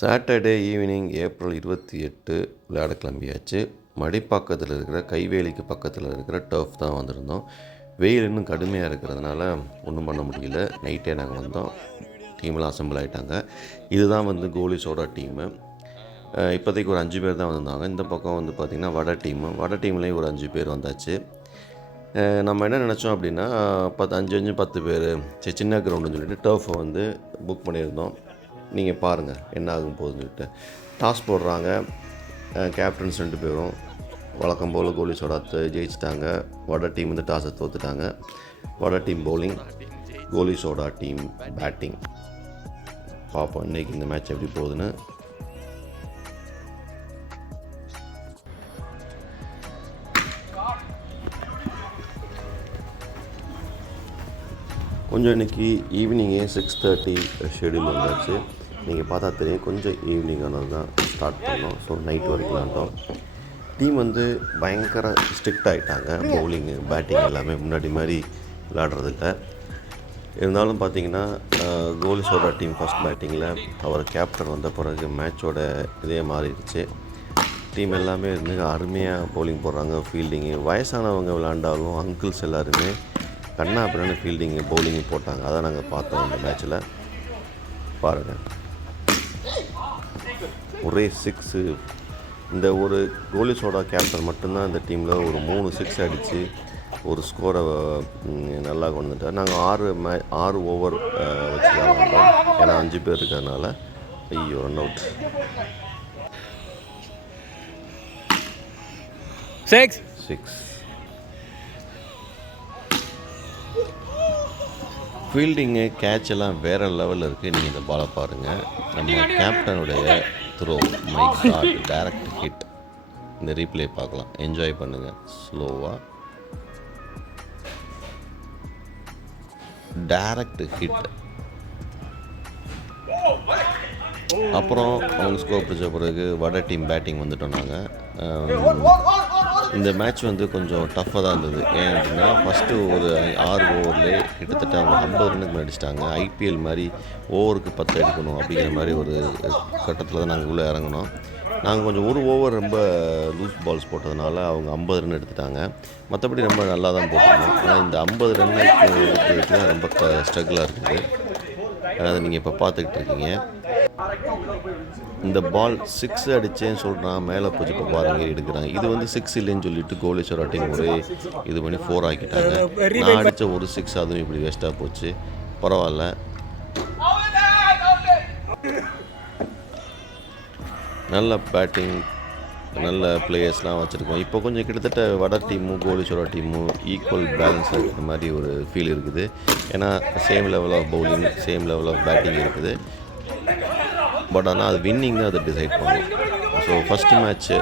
Saturday evening April 28 விளையாட கிளம்பியாச்சு. மடிப்பாக்கத்தில் இருக்கிற கைவேலிக்கு பக்கத்தில் இருக்கிற டர்ஃப் தான் வந்திருந்தோம். வெயில் இன்னும் கடுமையாக இருக்கிறதுனால ஒன்றும் பண்ண முடியல. நைட்டே நாங்கள் வந்தோம். டீம்லாம் அசம்பிள் ஆகிட்டாங்க. இதுதான் கோலி சோடா டீமு. இப்போதைக்கு ஒரு 5 பேர் தான் வந்திருந்தாங்க. இந்த பக்கம் பார்த்திங்கன்னா வட டீம்லேயும் ஒரு 5 பேர் வந்தாச்சு. நம்ம என்ன நினச்சோம் அப்படின்னா 10 பேர் சின்ன கிரவுண்டுன்னு சொல்லிட்டு டர்ஃபை புக் பண்ணியிருந்தோம். நீங்கள் பாருங்கள் என்ன ஆகும் போகுதுன்னு சொல்லிட்டு. டாஸ் போடுறாங்க. கேப்டன்ஸ் 2 பேரும் வழக்கம் போல் கோலி சோடா ஜெயிச்சிட்டாங்க. வட டீம் டாஸை தோற்றுட்டாங்க. வட டீம் பவுலிங், கோலி சோடா டீம் பேட்டிங். பார்ப்போம் இன்றைக்கி இந்த மேட்ச் எப்படி போகுதுன்னு. கொஞ்சம் இன்றைக்கி ஈவினிங்கே 6:30 ஷெடியூல் வந்தாச்சு. நீங்கள் பார்த்தா தெரியும், கொஞ்சம் ஈவினிங் ஆனது தான் ஸ்டார்ட் பண்ணோம். ஸோ நைட் வரைக்கும் விளாண்டோம். டீம் பயங்கர ஸ்ட்ரிக்ட் ஆகிட்டாங்க. பவுலிங்கு, பேட்டிங் எல்லாமே முன்னாடி மாதிரி விளையாடுறதில்ல. இருந்தாலும் பார்த்தீங்கன்னா கோலி சோடா டீம் ஃபஸ்ட் பேட்டிங்கில் அவர் கேப்டன் வந்த பிறகு மேட்சோட இதே மாறிடுச்சு. டீம் எல்லாமே அருமையாக பவுலிங் போடுறாங்க. ஃபீல்டிங்கு வயசானவங்க விளையாண்டாலும் அங்கிள்ஸ் எல்லாருமே கண்ணா அப்படின்னு ஃபீல்டிங்கு பவுலிங்கு போட்டாங்க. அதை நாங்கள் பார்த்தோம் இந்த மேட்ச்சில். பாருங்கள், ஒரே 6. இந்த ஒரு கோலி சோடா கேப்டன் மட்டும்தான் இந்த டீமில் ஒரு 3 6 அடித்து ஒரு ஸ்கோரை நல்லா கொண்டு வந்துட்டார். நாங்கள் 6 ஓவர் வச்சு தான் வந்தோம். ஏன்னா 5 பேர் இருக்கிறதுனால. ஐயோ, ரன் அவுட். 6. ஃபீல்டிங்கு, கேட்ச் எல்லாம் வேறு லெவலில் இருக்குது. நீங்கள் இந்த பாலை பாருங்கள். நம்ம கேப்டனுடைய throw, my god, direct hit. இந்த ரீப்ளே பார்க்கலாம், என்ஜாய் பண்ணுங்கள் ஸ்லோவாக. Direct hit. அப்புறம் அவங்க ஸ்கோர் பிடிச்ச பிறகு வட டீம் பேட்டிங் வந்துட்டோம் நாங்கள். இந்த மேட்ச் கொஞ்சம் டஃப்பாக தான் இருந்தது. ஏன் அப்படின்னா ஃபஸ்ட்டு ஒரு 6 ஓவர்லேயே கிட்டத்தட்ட அவங்க 50 ரன்னுக்கு அடிச்சிட்டாங்க. ஐபிஎல் மாதிரி ஓவருக்கு 10 எடுக்கணும் அப்படிங்கிற மாதிரி ஒரு கட்டத்தில் தான் நாங்கள் உள்ளே இறங்கினோம். நாங்கள் கொஞ்சம் ஒரு ஓவர் ரொம்ப லூஸ் பால்ஸ் போட்டதுனால அவங்க 50 ரன் எடுத்துட்டாங்க. மற்றபடி ரொம்ப நல்லா தான் போட்டிருந்தோம். ஆனால் இந்த 50 ரன் எடுக்கிறதுக்கு தான் ரொம்ப ஸ்ட்ரகிளாக இருக்குது. அதை நீங்கள் இப்போ பார்த்துக்கிட்டு இருக்கீங்க. இந்த பால் 6 அடித்தேன்னு சொல்கிறான், மேலே போச்சு. இப்போ பாருங்க எடுக்கிறாங்க. இது 6 இல்லைன்னு சொல்லிட்டு கோலி சோடா டீம் ஒரே இது பண்ணி 4 ஆக்கிட்டாங்க. நான் அடித்த ஒரு 6 அதுவும் இப்படி வேஸ்ட்டாக போச்சு. பரவாயில்ல. நல்ல பேட்டிங், நல்ல பிளேயர்ஸ்லாம் வச்சுருக்கோம். இப்போ கொஞ்சம் கிட்டத்தட்ட வட டீமும் கோலி சோடா டீமும் ஈக்குவல் பேலன்ஸில் இருக்கிற மாதிரி ஒரு ஃபீல் இருக்குது. ஏன்னா same level of bowling, same level of batting இருக்குது. பட் ஆனால் அது வின்னிங் தான் அதை டிசைட் பண்ணும். ஸோ ஃபஸ்ட்டு மேட்ச்சு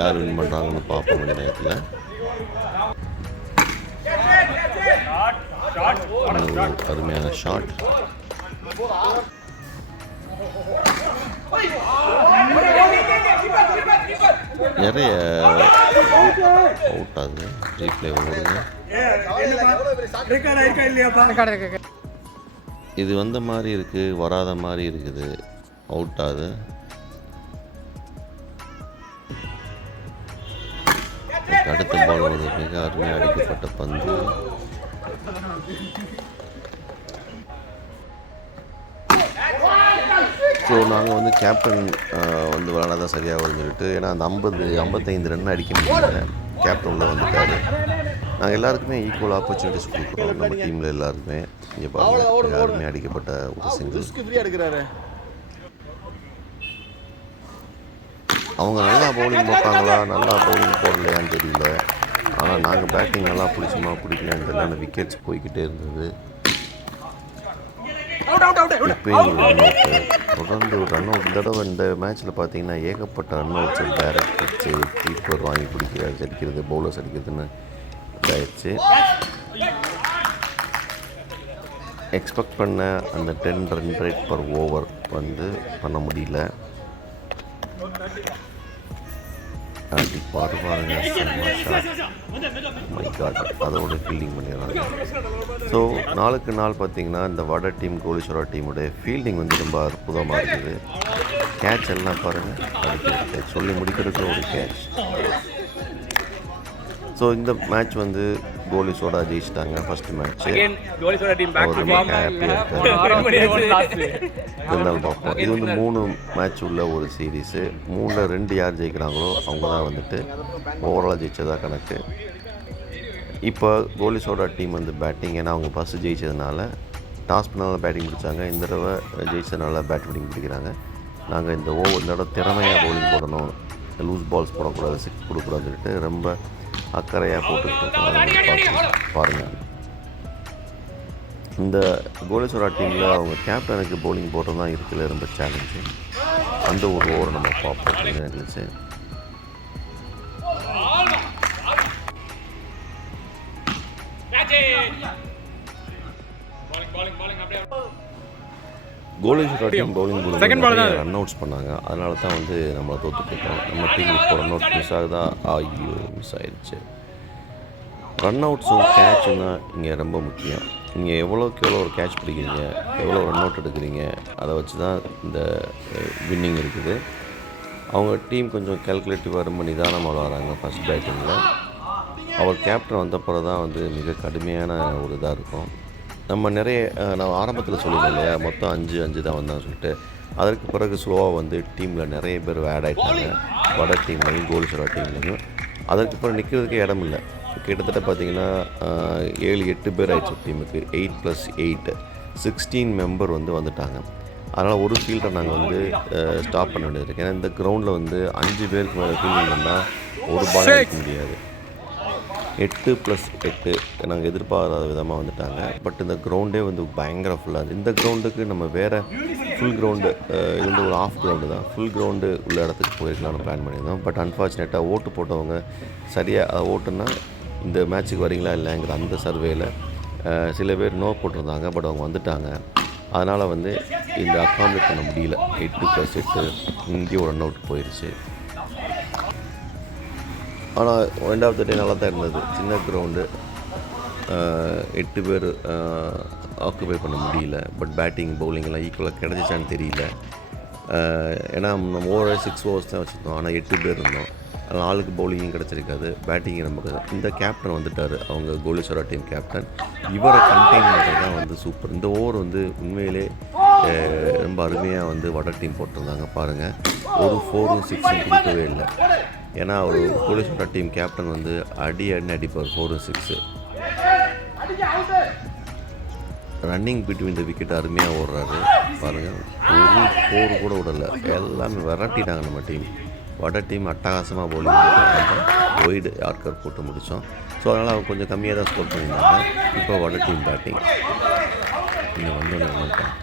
யார் வின் பண்ணுறாங்கன்னு பார்ப்போம் கொஞ்ச நேரத்தில். அருமையான ஷாட். நிறைய அவுட் ஆகுது. ரீப்ளே ஓடுங்க. இது வந்த மாதிரி இருக்குது, வராத மாதிரி இருக்குது. அவுட் ஆகுது. அடுத்த பால் மிக அருமையாக அடிக்கப்பட்ட பந்து. ஸோ நாங்கள் கேப்டன் விளையாடாதான் சரியாக வரும்னு சொல்லிட்டு, ஏன்னா அந்த 55 ரன் அடிக்க முடியல. கேப்டனில் வந்துட்டார். நாங்கள் எல்லாருக்குமே ஈக்குவல் ஆப்பர்ச்சுனிட்டிஸ் கொடுக்குறோம். நம்ம டீமில் எல்லாருமே. இங்கே பாருங்கள், யாருமே அடிக்கப்பட்ட ஒரு சிங்கிள். அவங்க நல்லா பவுலிங் போட்டாங்களா, நல்லா பவுலிங் போடலையான்னு தெரியல. ஆனால் நாங்கள் பேட்டிங் நல்லா பிடிச்சோமா பிடிக்கலான்னு தெரியல. அந்த விக்கெட்ஸ் போய்கிட்டே இருந்தது. இப்போயும் ஒரு ரன் அவுட்டு, தொடர்ந்து ஒரு ரன் அவுட். இந்த தடவை இந்த மேட்ச்சில் பார்த்தீங்கன்னா ஏகப்பட்ட run outs, direct hits, keeper வாங்கி அடிக்கிறது, பவுலர்ஸ் அடிக்கிறதுன்னு இதாகிடுச்சு. எக்ஸ்பெக்ட் பண்ண அந்த 10 ரன் ரேட் பர் ஓவர் பண்ண முடியல. அடி பாருங்க செம்ம ஷாட். மை காட், அதோட ஃபீல்டிங் பண்ணிடுறாங்க. ஸோ நாளுக்கு நாள் பார்த்திங்கன்னா இந்த வட டீம் கோலீஸ்வரா டீமுடைய ஃபீல்டிங் வந்து ரொம்ப அற்புதமாக இருக்குது. கேட்ச் எல்லாம் பாருங்கள், அதுக்கு சொல்லி முடிக்கிறதுக்கு ஒரு கேட்ச். ஸோ இந்த மேட்ச் வந்து கோலிசோடா ஜெயிச்சிட்டாங்க ஃபஸ்ட்டு மேட்ச்சு. ரொம்ப ஹாப்பியாக இருக்காரு. இருந்தாலும் பார்ப்போம். இது வந்து 3 மேட்ச் உள்ள ஒரு சீரீஸு. 3ல் 2 யார் ஜெயிக்கிறாங்களோ அவங்க தான் வந்துட்டு ஓவராலாக ஜெயிச்சதாக கணக்கு. இப்போ கோலிசோடா டீம் வந்து பேட்டிங், ஏன்னா அவங்க ஃபஸ்ட்டு ஜெயிச்சதுனால டாஸ் பண்ணால பேட்டிங் பிடிச்சாங்க. இந்த தடவை ஜெயிச்சதுனால பேட்டிங் பிடிக்கிறாங்க. நாங்கள் இந்த தடவை திறமையாக பவுலிங் போடணும், லூஸ் பால்ஸ் போடக்கூடாது, சிக்ஸ் கொடுக்கூடாதுன்னு சொல்லிட்டு ரொம்ப அக்கறையாக போட்டுக்கிட்டு இருக்காங்க. பாருங்கள், இந்த கோலிசோரா டீமில் அவங்க கேப்டனுக்கு பவுலிங் போடுறது தான் இருக்குல்ல ரொம்ப சேலஞ்சு. அந்த ஒரு ஓவரை நம்ம பார்ப்போம் இருந்துச்சு. கோலிசோரா டீம் பவுலிங் போடும்போது ரன் அவுட்ஸ் பண்ணாங்க. அதனால தான் வந்து நம்ம தோற்றுக்கிட்டோம். நம்ம டீம் இப்போ ரன் அவுட் மிஸ் ஆகுதா? ஐயோ, மிஸ் ஆயிடுச்சு. ரன் அவுட்ஸும் கேட்சும் தான் இங்கே ரொம்ப முக்கியம். நீங்கள் எவ்வளோக்கு எவ்வளோ ஒரு கேட்ச் பிடிக்கிறீங்க, எவ்வளோ ரன் அவுட் எடுக்கிறீங்க, அதை வச்சு தான் இந்த வின்னிங் இருக்குது. அவங்க டீம் கொஞ்சம் கேல்குலேட்டிவாக ரொம்ப நிதானமாக விளாட்றாங்க ஃபஸ்ட் பேட்டிங்கில். அவர் கேப்டன் வந்தப்பறம் தான் வந்து மிக கடுமையான ஒரு இதாக இருக்கும். நம்ம நான் ஆரம்பத்தில் சொல்லியிருந்தேன் இல்லையா, மொத்தம் 5 தான் வந்தான்னு சொல்லிட்டு. அதற்கு பிறகு ஸ்லோவாக வந்து டீமில் நிறைய பேர் ஆட் ஆகிட்டாங்க, வட டீம்லையும் கோலிசோரா டீம்லையும். அதற்கு பிறகு நிற்கிறதுக்கே இடம் இல்லை. கிட்டத்தட்ட பார்த்திங்கன்னா 7-8 பேர் ஆயிடுச்சு டீமுக்கு. 8+8 16 மெம்பர் வந்து வந்துட்டாங்க. அதனால் ஒரு ஃபீல்டரை நாங்கள் வந்து ஸ்டாப் பண்ண வேண்டியது இருக்குது. ஏன்னா இந்த கிரவுண்டில் வந்து 5 பேருக்கு மேலே ஃபீல்டிங் பண்ணால் ஒரு பால் அடிக்க முடியாது. 8+8 நாங்கள் எதிர்பாராத விதமாக வந்துட்டாங்க. பட் இந்த கிரவுண்டே வந்து பயங்கர ஃபுல்லாக இருந்துச்சு. இந்த கிரவுண்டுக்கு நம்ம வேறு ஃபுல் கிரவுண்டு, இது வந்து ஒரு ஆஃப் கிரவுண்டு தான், ஃபுல் கிரவுண்டு உள்ள இடத்துக்கு போயிருக்கலாம்னு பிளான் பண்ணியிருந்தோம். பட் அன்ஃபார்ச்சுனேட்டாக ஓட்டு போட்டவங்க சரியாக ஓட்டுன்னா இந்த மேட்ச்சுக்கு வரீங்களா இல்லைங்கிற அந்த சர்வேயில் சில பேர் நோ போட்டிருந்தாங்க. பட் அவங்க வந்துட்டாங்க. அதனால் வந்து இந்த அக்காமடேட் பண்ண முடியல. 8+8 இங்கேயும் ரன் அவுட் போயிடுச்சு. ஆனால் எண்ட் ஆஃப் த டே நல்லா தான் இருந்தது. சின்ன கிரவுண்டு, 8 பேர் ஆக்குபை பண்ண முடியல. பட் பேட்டிங் பவுலிங்கெல்லாம் ஈக்குவலாக கிடச்சிச்சான்னு தெரியல. ஏன்னா நம்ம ஓவர் 6 overs தான் வச்சுருந்தோம். ஆனால் 8 பேர் இருந்தோம். அதனால் ஆளுக்கு பவுலிங்கும் கிடச்சிருக்காது, பேட்டிங் நமக்கு. இந்த கேப்டன் வந்துட்டார், அவங்க கோலிசோரா டீம் கேப்டன். இவரை கண்டெயின் பண்ணுறது தான் வந்து சூப்பர். இந்த ஓவர் வந்து உண்மையிலே ரொம்ப அருமையாக வந்து வட டீம் போட்டிருந்தாங்க. பாருங்கள், ஒரு 4ம் 6ம் கொடுக்கவே இல்லை. ஏன்னா ஒரு கோலிசோரா டீம் கேப்டன் வந்து அடிப்பார் 4ம் 6. ரன்னிங் பிட்வீன் த விக்கெட் அருமையாக ஓடுறாரு. பாருங்கள், ஒரு 4 கூட விடலை. எல்லாமே விரட்டிட்டாங்க நம்ம டீம். வட டீம் அட்டகாசமாக பவுலிங் போட்டு ஒய்டு யார்கர் போட்டு முடித்தோம். ஸோ அதனால் அவங்க கொஞ்சம் கம்மியாக தான் ஸ்கோர் பண்ணியிருந்தாங்க. இப்போ வட டீம் பேட்டிங் இங்கே வந்தோன்னு என்னட்டான்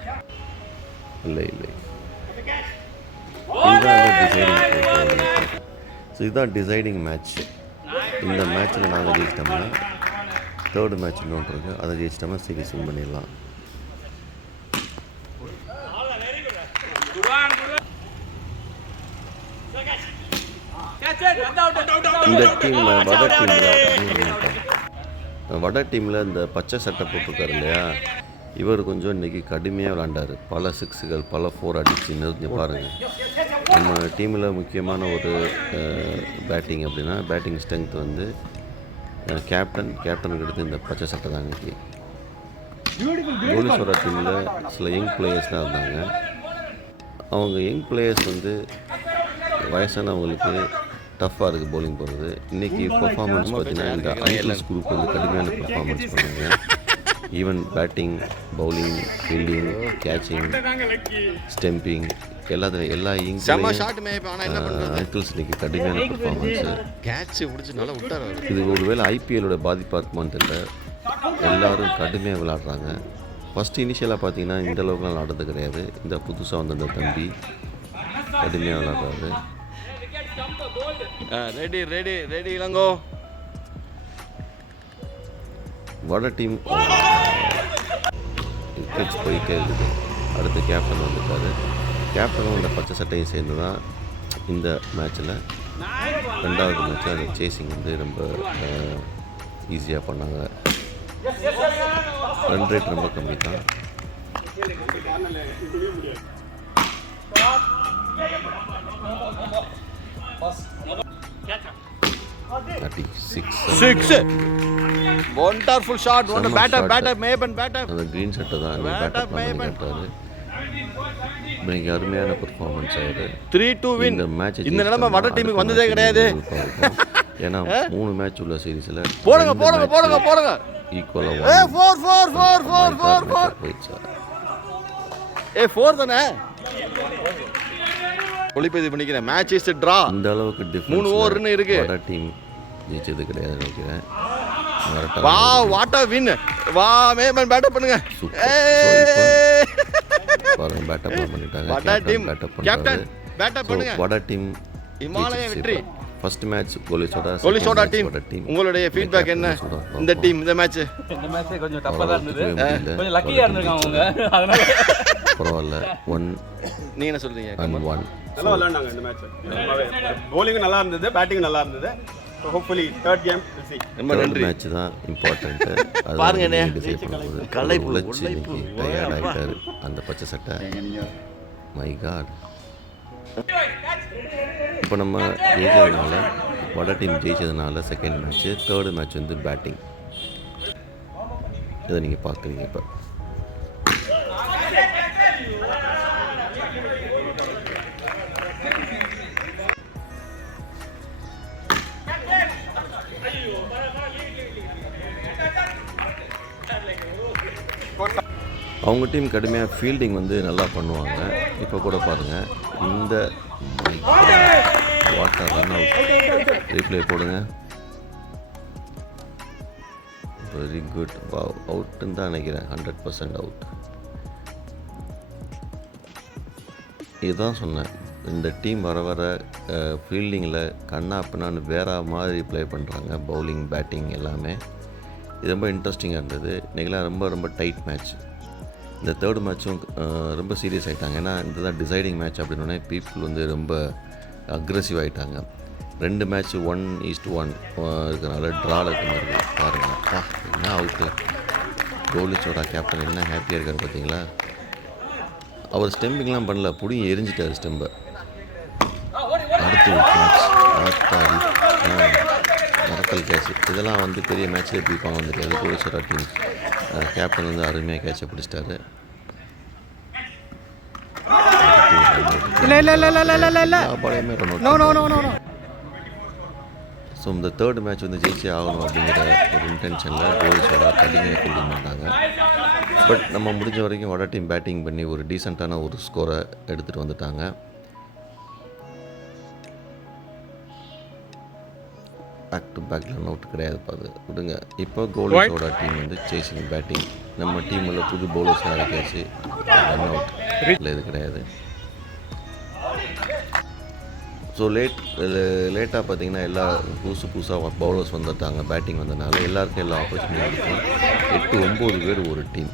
இல்லை இதுதான் டிசைடிங் மேட்ச். இந்த மேட்ச்சில் நாங்கள் ஜெயிச்சிட்டோம்னா 3rd மேட்ச் இன்னொன்று இருக்குது, அதை ஜெயிச்சிட்டோம்னா சீரிஸ் வின் பண்ணிடலாம். இந்த டீமில் வட டீமில் இந்த பச்சை சட்டை போட்டிருக்காரு இல்லையா, இவர் கொஞ்சம் இன்றைக்கி கடுமையாக விளாண்டார். பல 6கள், பல 4 அடிச்சு நிறுத்தி பாருங்கள். நம்ம டீமில் முக்கியமான ஒரு பேட்டிங் அப்படின்னா பேட்டிங் ஸ்ட்ரென்த் வந்து கேப்டனுக்கு எடுத்து இந்த பச்சை சட்டை தான். இன்றைக்கி கோலிசோரா டீமில் சில யங் பிளேயர்ஸ்லாம் இருந்தாங்க. அவங்க யங் பிளேயர்ஸ் வந்து வயசானவங்களுக்கு டஃப்பாக இருக்குது பவுலிங் போடுறது. இன்றைக்கி பர்ஃபார்மன்ஸ் பார்த்திங்கன்னா இந்த அங்கிள்ஸ் குரூப் வந்து கடுமையான பர்ஃபார்மன்ஸ் பண்ணாங்க. Even batting, bowling, fielding, catching, stumping எல்லாத்துலையும் எல்லா அங்கிள்ஸ் இன்றைக்கி கடுமையான பர்ஃபார்மன்ஸு. இது ஒருவேளை ஐபிஎல்லோட பாதிப்பாக இருக்குமான்னு தெரியல. எல்லோரும் கடுமையாக விளாட்றாங்க. ஃபஸ்ட்டு இனிஷியலாக பார்த்தீங்கன்னா இந்த அளவுக்குலாம் விளாடுறது கிடையாது. இந்த புதுசாக வந்த இந்த தம்பி கடுமையாக விளாட்றாரு. ரெடி இளங்கோ. வட டீம் விக்கெட்ஸ் போயிட்டே இருக்குது. அடுத்து கேப்டன் வந்துட்டார். கேப்டனும் இந்த பச்சை சட்டையும் சேர்ந்து தான் இந்த மேட்ச்சில் ரெண்டாவது மேட்ச்சில் அந்த சேசிங் வந்து ரொம்ப ஈஸியாக பண்ணாங்க. ரன் ரேட் ரொம்ப கம்மி தான். Wonderful shot. ஒன் பேட்டர் மேபன் அந்த கிரீன் ஷர்ட்டை தான் பேட்டப் பண்ணி காட்டாரு. இன்னைக்கு அருமையான பெர்ஃபார்மன்ஸ் அவர். 3-2 வின். இந்த மேட்ச் இந்த நிலைமை வட டீமுக்கு வந்ததே கிடையாது. ஏன்னா 3 மேட்ச் உள்ள சீரிஸ்ல போடுங்க ஈக்குவலா 4 போயிடுச்சு. 4 தானே ஒளிப்பதிவு பண்ணிக்கிறேன். Match is draw. இந்த அளவுக்கு டிஃபரன்ஸ் 3 ஓவர்னு இருக்கு. வட டீம் ஜெயிச்சது கிடையாது நினைக்கிறேன். வா வாட் அ வின். வா மேமன் பேட்டப் பண்ணுங்க. பாருங்க பேட்டப் பண்ணிட்டாங்க. வட டீம் கேப்டன் பேட்டப் பண்ணுங்க. வட டீம் இமாலய வெற்றி. First match goli soda team. உங்களுடைய ஃபீட்பேக் என்ன? இந்த டீம் இந்த மேட்ச் கொஞ்சம் டஃப்பா தான் இருந்தது. கொஞ்சம் லக்கியா இருந்திருக்காங்க அவங்க. அதனால பரவாயில்ல. 1 நீங்க என்ன சொல்றீங்க? 1 நல்லா விளையாண்டாங்க இந்த மேட்ச். bowling நல்லா இருந்தது, பேட்டிங் நல்லா இருந்தது. So hopefully third game we'll see. ரொம்ப நன்றி. மேட்ச் தான் இம்பார்ட்டன்ட். பாருங்க என்ன கலைப்புல டயர்ட் ஆயிட்டாரு அந்த பச்சை சட்டை. My god. இப்போ நம்ம ஜெயிச்சதுனால வட டீம் ஜெயிச்சதுனால செகண்ட் மேட்ச். தேர்டு மேட்ச் வந்து பேட்டிங். இதை நீங்கள் பார்க்குறீங்க. இப்போ அவங்க டீம் கடுமையாக ஃபீல்டிங் வந்து நல்லா பண்ணுவாங்க. இப்போ கூட பாருங்கள் இந்த வாட்டர் ரன் அவுட். ரீப்ளே போடுங்க. Very good. அவுட்டுன்னு தான் நினைக்கிறேன். 100% அவுட். இதுதான் சொன்னேன். இந்த டீம் வர வர ஃபீல்டிங்கில் கண்ணா பின்னான்னு வேற மாதிரி ப்ளே பண்ணுறாங்க. பவுலிங் பேட்டிங் எல்லாமே. இது ரொம்ப இன்ட்ரெஸ்டிங்காக இருந்தது. இன்றைக்கெலாம் ரொம்ப டைட் மேட்ச். இந்த தேர்டு மேட்சும் ரொம்ப சீரியஸ் ஆகிட்டாங்க. ஏன்னா இந்த தான் டிசைடிங் மேட்ச் அப்படின்னோடனே பீப்புள் வந்து ரொம்ப அக்ரெசிவ் ஆகிட்டாங்க. 2 மேட்ச் 1-1 இருக்கிறனால ட்ராவில் இருக்க மாதிரி இருக்குது. பாருங்கள் என்ன அவுட்டு. கோலிசோடா கேப்டன் என்ன ஹாப்பியாக இருக்காரு பார்த்தீங்களா? அவர் ஸ்டெம்பிங்லாம் பண்ணல, பிடிங்கி எரிஞ்சிட்டார் ஸ்டெம்பை. அடுத்து மேட்ச் ஆத்தாடி மரக்கல் கேட்ச். இதெல்லாம் வந்து பெரிய மேட்ச்லேயே பிடிப்பாங்க வந்துருக்காது. கோலிசோடா டீம் கேப்டன் வந்து அருமையாக கேட்சை பிடிச்சிட்டாரு. ஸோ இந்த தேர்டு மேட்ச் வந்து ஜெயிச்சே ஆகணும் அப்படிங்கிற ஒரு இன்டென்ஷனில் கோலிசோடா கடுமையாக ஃபீல்டிங் பண்ணாங்க. பட் நம்ம முடிஞ்ச வரைக்கும் வட டீம் பேட்டிங் பண்ணி ஒரு டீசெண்டான ஒரு ஸ்கோரை எடுத்துகிட்டு வந்துட்டாங்க. பேக் டு பேக்கில் ரன் அவுட் கிடையாது. அது விடுங்க. இப்போ கோலிசோடா டீம் வந்து சேசிங் பேட்டிங். நம்ம டீமில் புது பவுலர்ஸ் இறக்கியாச்சு. ரன் அவுட் இல்லை, இது கிடையாது. ஸோ லேட்டாக பார்த்தீங்கன்னா எல்லா புதுசாக பவுலர்ஸ் வந்துட்டாங்க. பேட்டிங் வந்ததுனால எல்லாருக்கும் எல்லா ஆப்பர்ச்சுனிட்டியும் 8-9 பேர் ஒரு டீம்.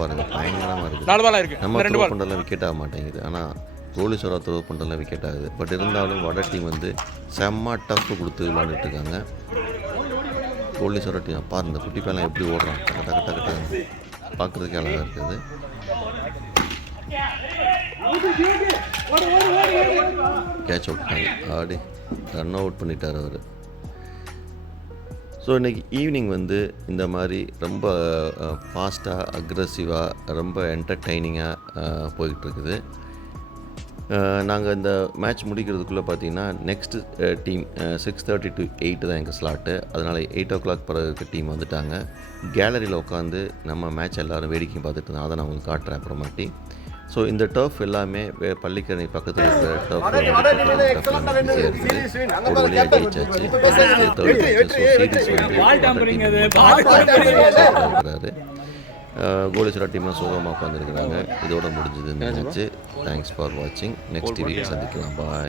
பாருங்கள் பயங்கரமாக இருக்குது. நம்ம த்ரோ பண்ணுறதுலாம் விக்கெட் ஆக மாட்டேங்குது. ஆனால் கோலிசோடா த்ரோ பண்ணுறதுலாம் விக்கெட் ஆகுது. பட் இருந்தாலும் வட டீம் வந்து செம்ம டஃப் கொடுத்து விளையாண்டுட்டு இருக்காங்க. கோலிசோடா டீம் பாருங்க இந்த குட்டி பையெல்லாம் எப்படி ஓடுறான். டக்கு பார்க்குறதுக்கே அழகாக இருக்குது. கேட்ச் அவுட் ஆடி ரன் அவுட் பண்ணிட்டார் அவர். ஸோ இன்றைக்கி ஈவினிங் வந்து இந்த மாதிரி ரொம்ப ஃபாஸ்ட்டாக அக்ரெசிவாக ரொம்ப என்டர்டெய்னிங்காக போய்கிட்டுருக்குது. நாங்கள் இந்த மேட்ச் முடிக்கிறதுக்குள்ளே பார்த்தீங்கன்னா நெக்ஸ்ட்டு டீம் 6:30 to 8 தான் எங்கள் ஸ்லாட்டு. அதனால் 8 o'clock பிறகு டீம் வந்துட்டாங்க. கேலரியில் உட்காந்து நம்ம மேட்ச் எல்லோரும் வேடிக்கை பார்த்துட்டு இருந்தோம். அதை நான் உங்களுக்கு காட்டுறேன் அப்புறமாட்டி. ஸோ இந்த டர்ஃப் எல்லாமே பள்ளிக்கரணை பக்கத்தில் இருக்கிற டர்ஃப் ஒரு வழியாக ஜெயிச்சாச்சு. கோலிசோடா டீம்லாம் சோகமாக உட்காந்துருக்குறாங்க. இதோட முடிஞ்சது இந்த மேட்ச்சு. தேங்க்ஸ் ஃபார் வாட்சிங். நெக்ஸ்ட் வீக் சந்திக்கலாம். பாய்.